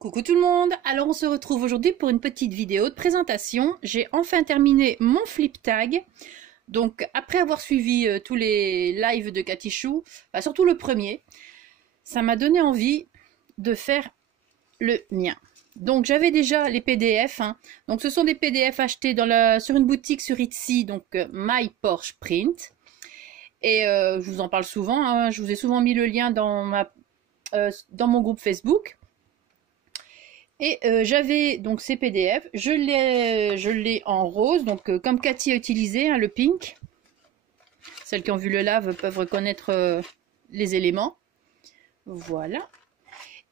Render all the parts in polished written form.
Coucou tout le monde, alors on se retrouve aujourd'hui pour une petite vidéo de présentation. J'ai enfin terminé mon flip tag. Donc après avoir suivi tous les lives de Cathy Chou, surtout le premier, ça m'a donné envie de faire le mien. Donc j'avais déjà les PDF, donc ce sont des PDF achetés sur une boutique sur Etsy, donc My Porsche Print. Et je vous en parle souvent, je vous ai souvent mis le lien dans mon groupe Facebook. Et j'avais donc ces PDF, je l'ai en rose, donc comme Cathy a utilisé, le pink. Celles qui ont vu le live peuvent reconnaître les éléments. Voilà.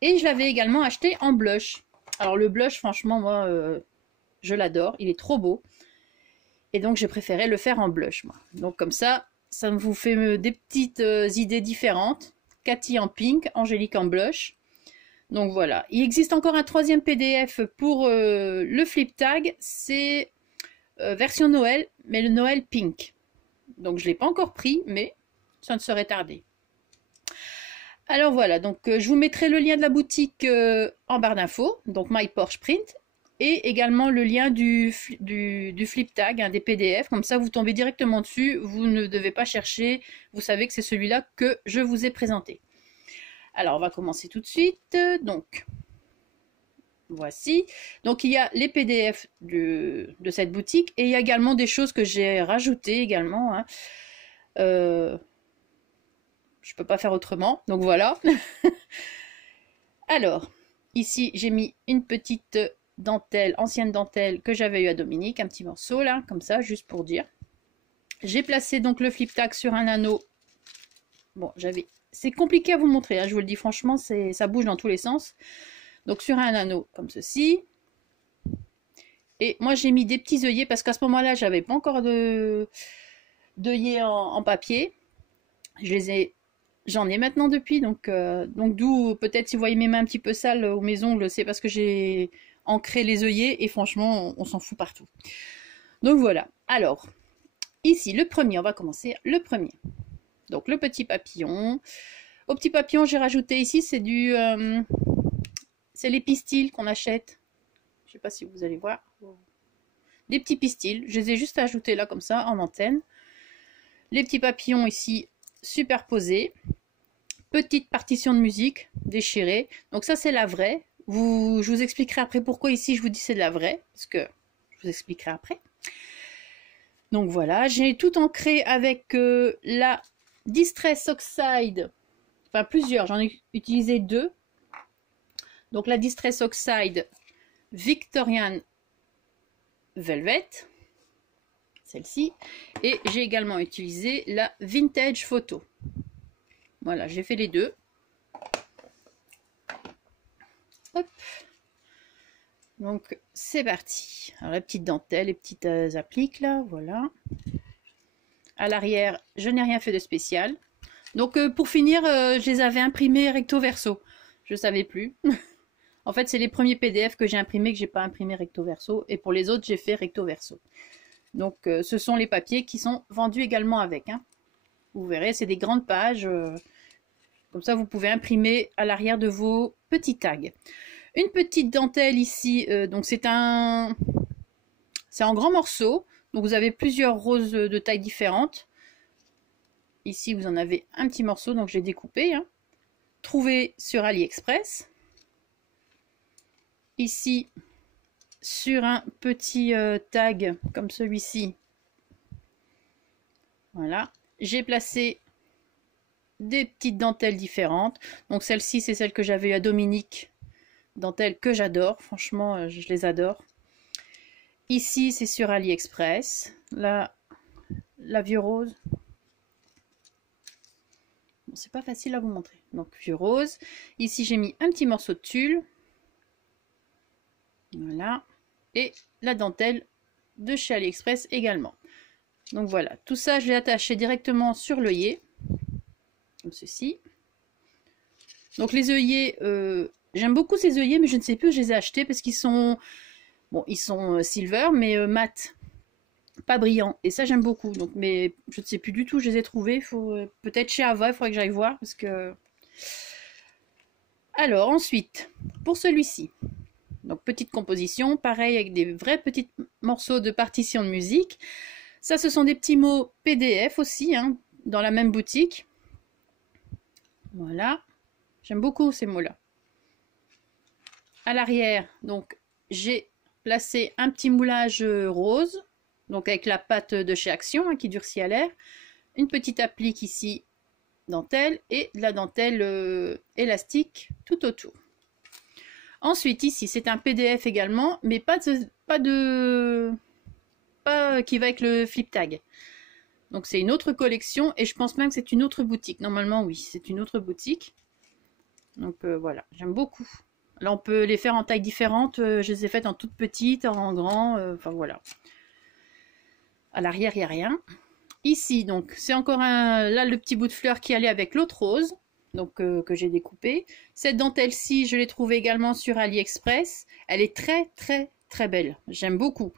Et je l'avais également acheté en blush. Alors le blush, franchement, moi, je l'adore, il est trop beau. Et donc j'ai préféré le faire en blush, moi. Donc comme ça vous fait des petites idées différentes. Cathy en pink, Angélique en blush. Donc voilà, il existe encore un troisième PDF pour le flip tag, c'est version Noël, mais le Noël pink. Donc je ne l'ai pas encore pris, mais ça ne serait tardé. Alors voilà, donc je vous mettrai le lien de la boutique en barre d'infos, donc My Porsche Print, et également le lien du flip tag, des PDF, comme ça vous tombez directement dessus, vous ne devez pas chercher, vous savez que c'est celui-là que je vous ai présenté. Alors, on va commencer tout de suite. Donc, voici. Donc, il y a les PDF de cette boutique et il y a également des choses que j'ai rajoutées également. Je ne peux pas faire autrement. Donc, voilà. Alors, ici, j'ai mis une petite dentelle, ancienne dentelle que j'avais eu à Dominique. Un petit morceau, là, comme ça, juste pour dire. J'ai placé donc le flip tag sur un anneau. Bon, c'est compliqué à vous montrer, je vous le dis franchement, ça bouge dans tous les sens. Donc sur un anneau comme ceci. Et moi j'ai mis des petits œillets parce qu'à ce moment-là, j'avais pas encore d'œillets en papier. J'en ai maintenant depuis, donc d'où peut-être si vous voyez mes mains un petit peu sales aux mes ongles, c'est parce que j'ai ancré les œillets et franchement, on s'en fout partout. Donc voilà. Alors, ici le premier, on va commencer le premier. Donc le petit papillon. Au petit papillon, j'ai rajouté ici, c'est les pistils qu'on achète. Je ne sais pas si vous allez voir. Des petits pistils. Je les ai juste ajoutés là comme ça en antenne. Les petits papillons ici superposés. Petite partition de musique déchirée. Donc ça c'est la vraie. Je vous expliquerai après pourquoi ici je vous dis c'est de la vraie. Parce que je vous expliquerai après. Donc voilà, j'ai tout ancré avec la Distress Oxide, enfin plusieurs, j'en ai utilisé deux. Donc la Distress Oxide Victorian Velvet, celle-ci. Et j'ai également utilisé la Vintage Photo. Voilà, j'ai fait les deux. Hop. Donc c'est parti. Alors la petite dentelle, les petites appliques là, voilà. À l'arrière, je n'ai rien fait de spécial. Donc pour finir, je les avais imprimés recto verso. Je ne savais plus. En fait, c'est les premiers PDF que j'ai imprimés que j'ai pas imprimé recto verso. Et pour les autres, j'ai fait recto verso. Donc ce sont les papiers qui sont vendus également avec. Vous verrez, c'est des grandes pages. Comme ça, vous pouvez imprimer à l'arrière de vos petits tags. Une petite dentelle ici. Donc c'est en grands morceaux. Donc vous avez plusieurs roses de tailles différentes. Ici vous en avez un petit morceau, donc j'ai découpé. Trouvé sur AliExpress. Ici sur un petit tag comme celui-ci. Voilà. J'ai placé des petites dentelles différentes. Donc celle-ci c'est celle que j'avais eu à Dominique. Dentelles que j'adore. Franchement je les adore. Ici, c'est sur AliExpress. La vieux rose. Bon, c'est pas facile à vous montrer. Donc, vieux rose. Ici, j'ai mis un petit morceau de tulle. Voilà. Et la dentelle de chez AliExpress également. Donc, voilà. Tout ça, je l'ai attaché directement sur l'œillet. Comme ceci. Donc, les œillets, j'aime beaucoup ces œillets, mais je ne sais plus où je les ai achetés parce qu'ils sont... Bon, ils sont silver, mais mat, pas brillant. Et ça, j'aime beaucoup. Donc, mais je ne sais plus du tout, je les ai trouvés. Peut-être chez Ava, il faudrait que j'aille voir. Parce que... Alors ensuite, pour celui-ci, donc petite composition, pareil avec des vrais petits morceaux de partition de musique. Ça, ce sont des petits mots PDF aussi, hein, dans la même boutique. Voilà, j'aime beaucoup ces mots-là. À l'arrière, donc j'ai placé un petit moulage rose, donc avec la pâte de chez Action, hein, qui durcit à l'air, une petite applique ici dentelle et de la dentelle élastique tout autour. Ensuite ici c'est un PDF également, mais pas qui va avec le flip tag. Donc c'est une autre collection et je pense même que c'est une autre boutique. Normalement oui, c'est une autre boutique. Donc voilà, j'aime beaucoup. Là on peut les faire en tailles différentes. Je les ai faites en toute petite, en grand. Enfin voilà. À l'arrière il n'y a rien. Ici donc c'est encore là le petit bout de fleur qui allait avec l'autre rose. Donc que j'ai découpé. Cette dentelle-ci je l'ai trouvée également sur AliExpress. Elle est très très très belle. J'aime beaucoup.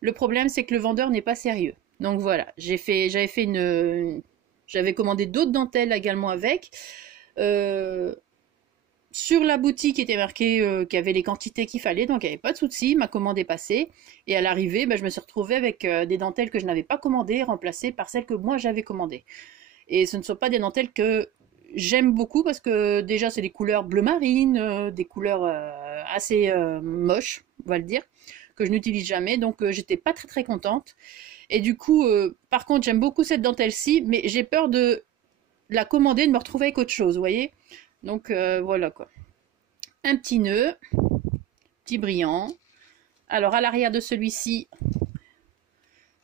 Le problème c'est que le vendeur n'est pas sérieux. Donc voilà, j'avais commandé d'autres dentelles également avec. Sur la boutique était marqué qu'il y avait les quantités qu'il fallait, donc il n'y avait pas de souci, ma commande est passée. Et à l'arrivée, je me suis retrouvée avec des dentelles que je n'avais pas commandées, remplacées par celles que moi j'avais commandées. Et ce ne sont pas des dentelles que j'aime beaucoup parce que déjà c'est des couleurs bleu marine, des couleurs assez moches, on va le dire, que je n'utilise jamais, donc j'étais pas très très contente. Et du coup, par contre, j'aime beaucoup cette dentelle-ci, mais j'ai peur de la commander, de me retrouver avec autre chose, vous voyez. Donc voilà quoi. Un petit nœud, petit brillant. Alors à l'arrière de celui-ci,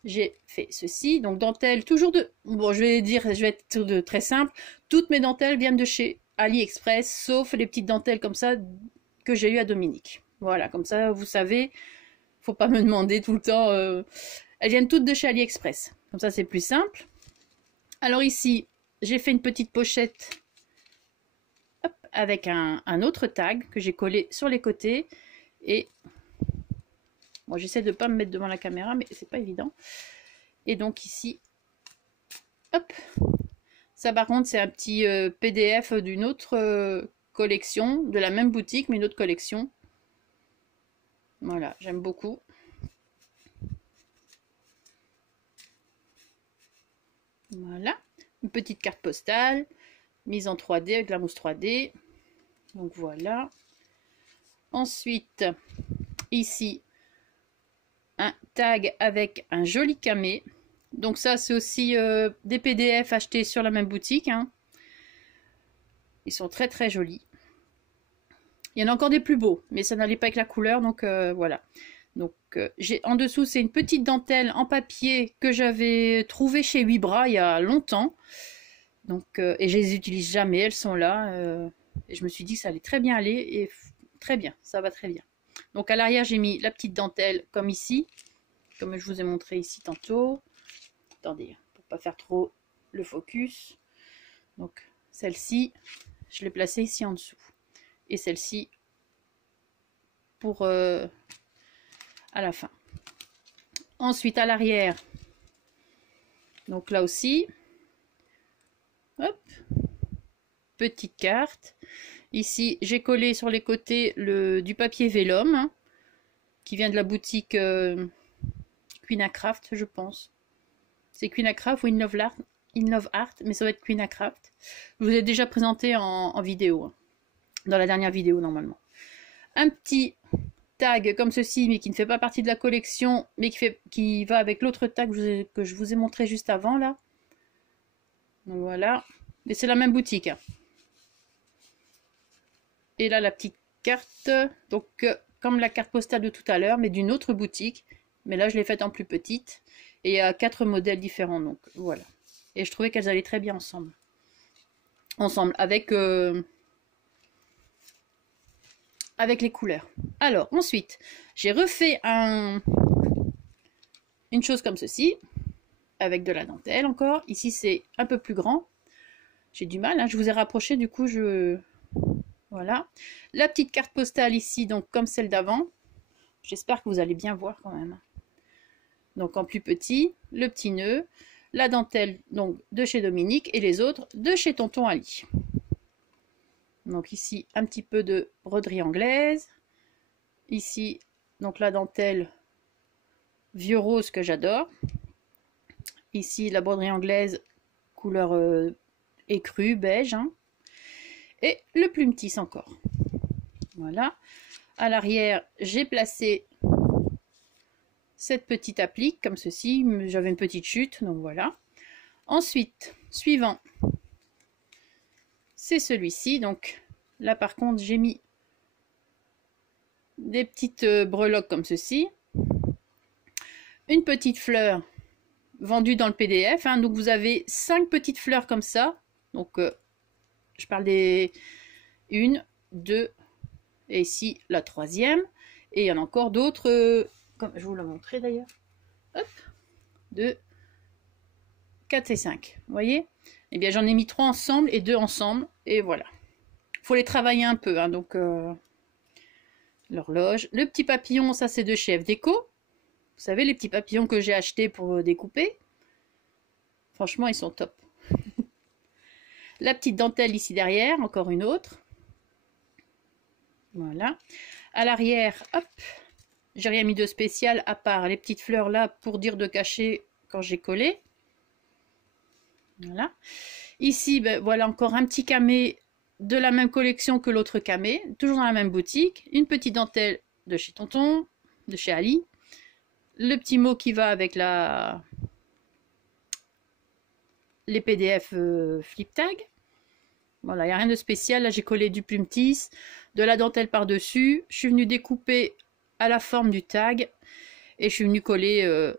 j'ai fait ceci. Donc dentelle, toujours de... Bon, je vais être très simple. Toutes mes dentelles viennent de chez AliExpress, sauf les petites dentelles comme ça que j'ai eues à Dominique. Voilà, comme ça, vous savez, faut pas me demander tout le temps. Elles viennent toutes de chez AliExpress. Comme ça, c'est plus simple. Alors ici, j'ai fait une petite pochette avec un autre tag que j'ai collé sur les côtés. Et bon, j'essaie de ne pas me mettre devant la caméra, mais c'est pas évident. Et donc ici, hop, ça par contre c'est un petit PDF d'une autre collection, de la même boutique, mais une autre collection. Voilà, j'aime beaucoup. Voilà, une petite carte postale, mise en 3D avec la mousse 3D. Donc voilà. Ensuite, ici, un tag avec un joli camé. Donc ça, c'est aussi des PDF achetés sur la même boutique. Hein. Ils sont très très jolis. Il y en a encore des plus beaux, mais ça n'allait pas avec la couleur, donc voilà. Donc en dessous, c'est une petite dentelle en papier que j'avais trouvée chez Vibra il y a longtemps. Donc, et je les utilise jamais, elles sont là. Et je me suis dit que ça allait très bien aller, et très bien, ça va très bien. Donc à l'arrière, j'ai mis la petite dentelle comme ici, comme je vous ai montré ici tantôt. Attendez, pour pas faire trop le focus. Donc celle-ci, je l'ai placée ici en dessous. Et celle-ci pour à la fin. Ensuite à l'arrière, donc là aussi, hop, petite carte. Ici, j'ai collé sur les côtés du papier vélum, hein, qui vient de la boutique Queen Craft, je pense. C'est Queen Craft ou In Love Art, mais ça va être Queen Craft. Je vous ai déjà présenté en vidéo, hein, dans la dernière vidéo normalement. Un petit tag comme ceci, mais qui ne fait pas partie de la collection, mais qui va avec l'autre tag que je vous ai montré juste avant, là. Donc voilà. Et c'est la même boutique, hein. Et là, la petite carte, donc comme la carte postale de tout à l'heure, mais d'une autre boutique. Mais là, je l'ai faite en plus petite. Et il y a 4 modèles différents, donc voilà. Et je trouvais qu'elles allaient très bien ensemble. Avec les couleurs. Alors, ensuite, j'ai refait une chose comme ceci, avec de la dentelle encore. Ici, c'est un peu plus grand. J'ai du mal, hein. Je vous ai rapproché, du coup, voilà. La petite carte postale ici, donc comme celle d'avant. J'espère que vous allez bien voir quand même. Donc en plus petit, le petit nœud, la dentelle donc de chez Dominique et les autres de chez Tonton Ali. Donc ici, un petit peu de broderie anglaise. Ici, donc la dentelle vieux rose que j'adore. Ici, la broderie anglaise couleur écrue, beige. Hein. Et le plume tisse encore. Voilà. À l'arrière, j'ai placé cette petite applique comme ceci. J'avais une petite chute, donc voilà. Ensuite, suivant, c'est celui-ci. Donc là, par contre, j'ai mis des petites breloques comme ceci. Une petite fleur vendue dans le PDF. Hein. Donc vous avez 5 petites fleurs comme ça. Donc je parle des 1, 2 et ici la 3e. Et il y en a encore d'autres, comme je vous l'ai montré d'ailleurs. Hop, 2, 4 et 5. Vous voyez? Eh bien j'en ai mis 3 ensemble et 2 ensemble. Et voilà. Il faut les travailler un peu. Hein. Donc l'horloge. Le petit papillon, ça c'est de chez FDeco. Vous savez, les petits papillons que j'ai achetés pour découper. Franchement, ils sont top. La petite dentelle ici derrière, encore une autre. Voilà. À l'arrière, hop, j'ai rien mis de spécial à part les petites fleurs là pour dire de cacher quand j'ai collé. Voilà. Ici, ben, voilà encore un petit camé de la même collection que l'autre camé, toujours dans la même boutique. Une petite dentelle de chez Tonton, de chez Ali. Le petit mot qui va avec les PDF flip tag. Voilà, il n'y a rien de spécial. Là, j'ai collé du plume tisse, de la dentelle par-dessus. Je suis venue découper à la forme du tag. Et je suis venue coller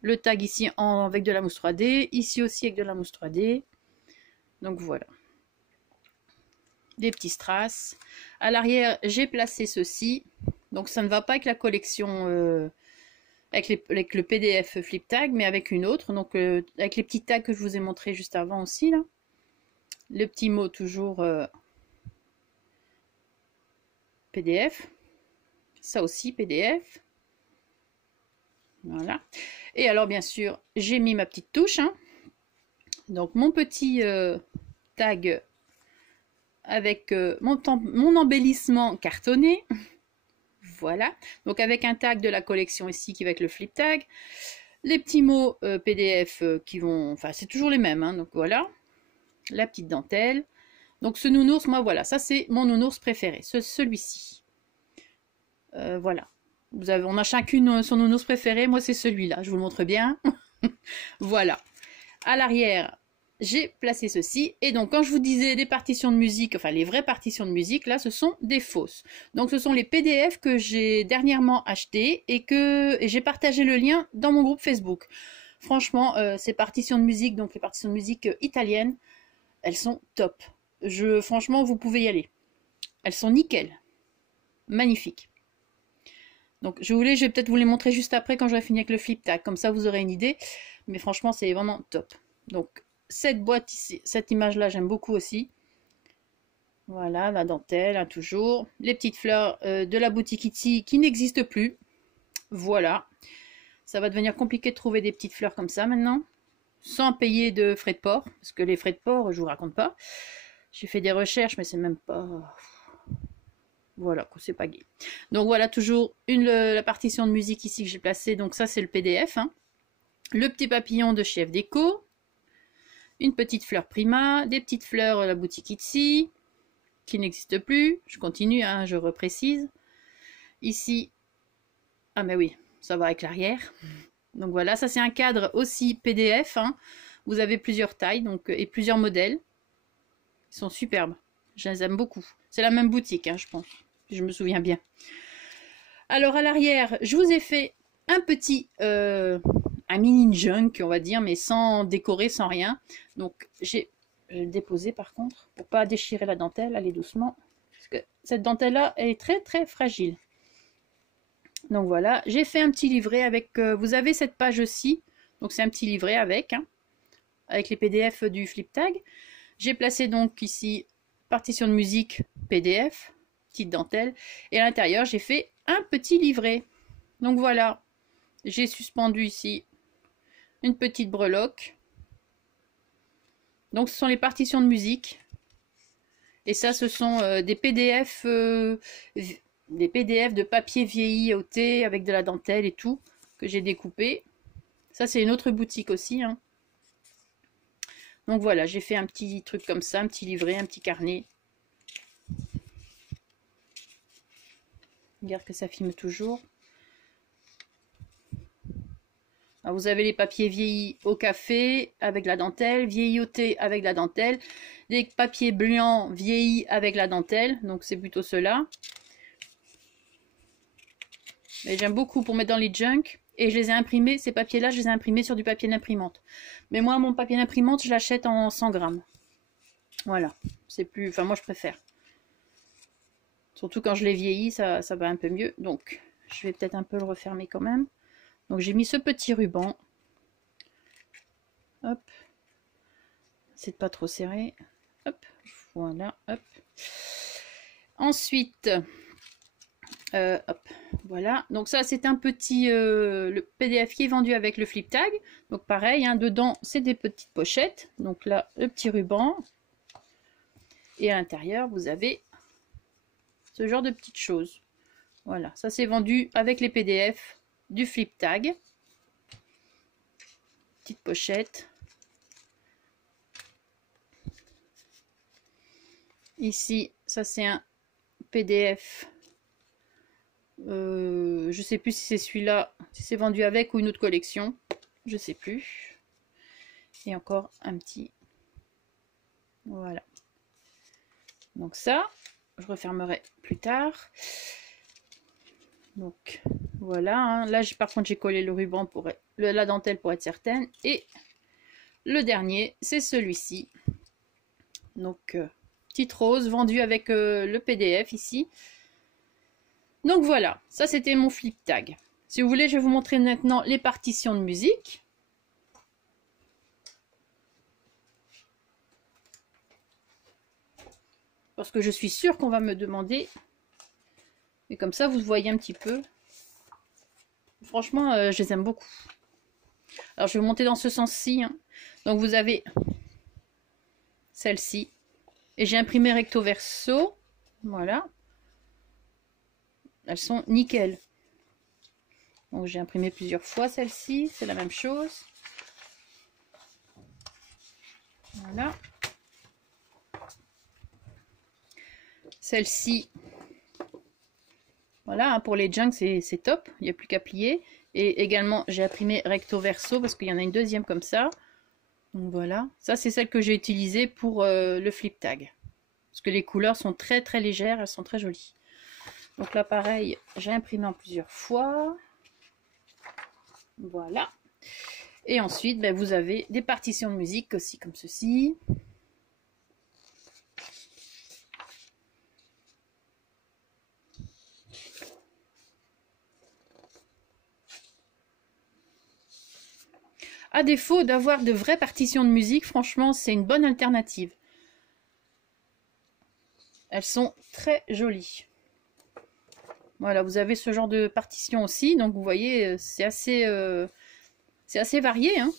le tag ici avec de la mousse 3D. Ici aussi avec de la mousse 3D. Donc voilà. Des petits strass. À l'arrière, j'ai placé ceci. Donc ça ne va pas avec la collection... avec le PDF flip tag, mais avec une autre, donc avec les petits tags que je vous ai montré juste avant aussi là. Le petit mot toujours PDF, ça aussi PDF. Voilà. Et alors bien sûr, j'ai mis ma petite touche. Hein. Donc mon petit tag avec mon embellissement cartonné. Voilà, donc avec un tag de la collection ici qui va être le flip tag. Les petits mots PDF qui vont... Enfin, c'est toujours les mêmes, hein, donc voilà. La petite dentelle. Donc ce nounours, moi voilà, ça c'est mon nounours préféré, celui-ci. Voilà. On a chacune son nounours préféré, moi c'est celui-là, je vous le montre bien. Voilà. À l'arrière, j'ai placé ceci. Et donc, quand je vous disais des partitions de musique, enfin les vraies partitions de musique, là, ce sont des fausses. Donc, ce sont les PDF que j'ai dernièrement achetés et j'ai partagé le lien dans mon groupe Facebook. Franchement, ces partitions de musique, donc les partitions de musique italiennes, elles sont top. Franchement, vous pouvez y aller. Elles sont nickel. Magnifiques. Donc, je vais peut-être vous les montrer juste après quand j'aurai fini avec le flip tag. Comme ça, vous aurez une idée. Mais franchement, c'est vraiment top. Donc, cette boîte ici, cette image-là, j'aime beaucoup aussi. Voilà, la dentelle, hein, toujours. Les petites fleurs de la boutique Etsy qui n'existent plus. Voilà. Ça va devenir compliqué de trouver des petites fleurs comme ça maintenant. Sans payer de frais de port. Parce que les frais de port, je vous raconte pas. J'ai fait des recherches, mais c'est même pas... Voilà, c'est pas gai. Donc voilà, toujours la partition de musique ici que j'ai placée. Donc ça, c'est le PDF. Hein. Le petit papillon de chez FDeco. Une petite fleur Prima, des petites fleurs la boutique Etsy, qui n'existe plus. Je continue, hein, je reprécise. Ici, ah mais oui, ça va avec l'arrière. Donc voilà, ça c'est un cadre aussi PDF. Hein. Vous avez plusieurs tailles donc, et plusieurs modèles. Ils sont superbes. Je les aime beaucoup. C'est la même boutique, hein, je pense. Je me souviens bien. Alors à l'arrière, je vous ai fait un petit... un mini junk, on va dire, mais sans décorer, sans rien. Donc, j'ai déposé par contre, pour pas déchirer la dentelle, allez doucement. Parce que cette dentelle-là, elle est très très fragile. Donc voilà, j'ai fait un petit livret avec... vous avez cette page-ci, donc c'est un petit livret avec, hein, avec les PDF du flip tag. J'ai placé donc ici, partition de musique, PDF, petite dentelle. Et à l'intérieur, j'ai fait un petit livret. Donc voilà, j'ai suspendu ici une petite breloque. Donc ce sont les partitions de musique Et ça, ce sont des PDF de papier vieilli au thé avec de la dentelle et tout que j'ai découpé. Ça, c'est une autre boutique aussi, hein. Donc voilà, j'ai fait un petit truc comme ça, un petit livret, un petit carnet. Regarde que ça filme toujours. Alors, vous avez les papiers vieillis au café avec la dentelle, vieillis au thé avec la dentelle, des papiers blancs vieillis avec la dentelle, donc c'est plutôt ceux-là. J'aime beaucoup pour mettre dans les junk. Et je les ai imprimés, ces papiers-là, je les ai imprimés sur du papier d'imprimante. Mais moi, mon papier d'imprimante, je l'achète en 100 grammes. Voilà, c'est plus... Enfin, moi, je préfère. Surtout quand je l'ai vieilli, ça va un peu mieux. Donc, je vais peut-être un peu le refermer quand même. Donc, j'ai mis ce petit ruban. Hop. C'est de pas trop serré. Hop, voilà, hop. Ensuite... hop, voilà. Donc ça, c'est un petit le PDF qui est vendu avec le flip tag. Donc pareil, hein, dedans, c'est des petites pochettes. Donc là, le petit ruban. Et à l'intérieur, vous avez ce genre de petites choses. Voilà, ça c'est vendu avec les PDF du flip tag. Petite pochette. Ici, ça c'est un PDF. Je sais plus si c'est celui-là, si c'est vendu avec ou une autre collection, je sais plus. Et encore un petit, voilà. Donc ça, je refermerai plus tard. Donc voilà, hein. Là par contre j'ai collé le ruban pour la dentelle pour être certaine. Et le dernier, c'est celui-ci. Donc petite rose vendue avec le PDF ici. Donc voilà, ça c'était mon flip tag. Si vous voulez, je vais vous montrer maintenant les partitions de musique. Parce que je suis sûre qu'on va me demander. Et comme ça, vous voyez un petit peu. Franchement, je les aime beaucoup. Alors, je vais vous monter dans ce sens-ci, hein. Donc, vous avez celle-ci. Et j'ai imprimé recto verso. Voilà. Elles sont nickel. Donc j'ai imprimé plusieurs fois celle-ci, c'est la même chose. Voilà. Celle-ci, voilà, hein, pour les junks c'est top, il n'y a plus qu'à plier. Et également j'ai imprimé recto verso parce qu'il y en a une deuxième comme ça. Donc voilà, ça c'est celle que j'ai utilisée pour le flip tag. Parce que les couleurs sont très très légères, elles sont très jolies. Donc là, pareil, j'ai imprimé en plusieurs fois. Voilà. Et ensuite, ben, vous avez des partitions de musique aussi, comme ceci. À défaut d'avoir de vraies partitions de musique, franchement, c'est une bonne alternative. Elles sont très jolies. Voilà, vous avez ce genre de partition aussi, donc vous voyez, c'est assez varié, hein.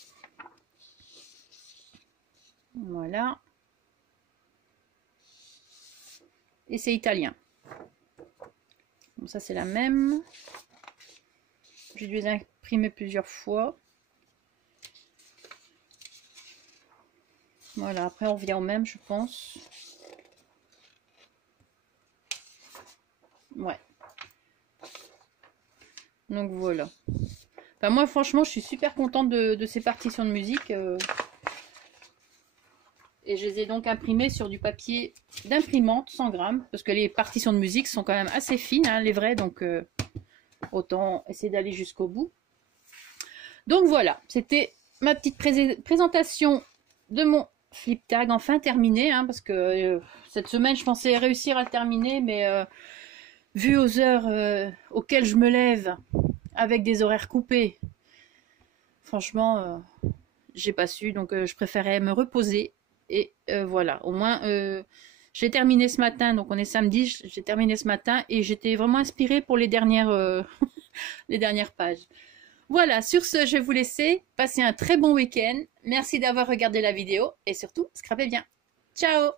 Voilà. Et c'est italien. Bon, ça c'est la même. J'ai dû les imprimer plusieurs fois. Voilà, après on revient au même, je pense. Ouais. Donc voilà. Enfin, moi franchement je suis super contente de ces partitions de musique. Et je les ai donc imprimées sur du papier d'imprimante 100 grammes. Parce que les partitions de musique sont quand même assez fines, hein, les vraies. Donc autant essayer d'aller jusqu'au bout. Donc voilà, c'était ma petite présentation de mon flip tag enfin terminé. Hein, parce que cette semaine je pensais réussir à le terminer. Mais vu aux heures auxquelles je me lève, avec des horaires coupés, franchement, j'ai pas su. Donc je préférais me reposer. Et voilà, au moins j'ai terminé ce matin, donc on est samedi, j'ai terminé ce matin et j'étais vraiment inspirée pour les dernières, les dernières pages. Voilà, sur ce, je vais vous laisser. Passez un très bon week-end. Merci d'avoir regardé la vidéo et surtout, scrapez bien. Ciao!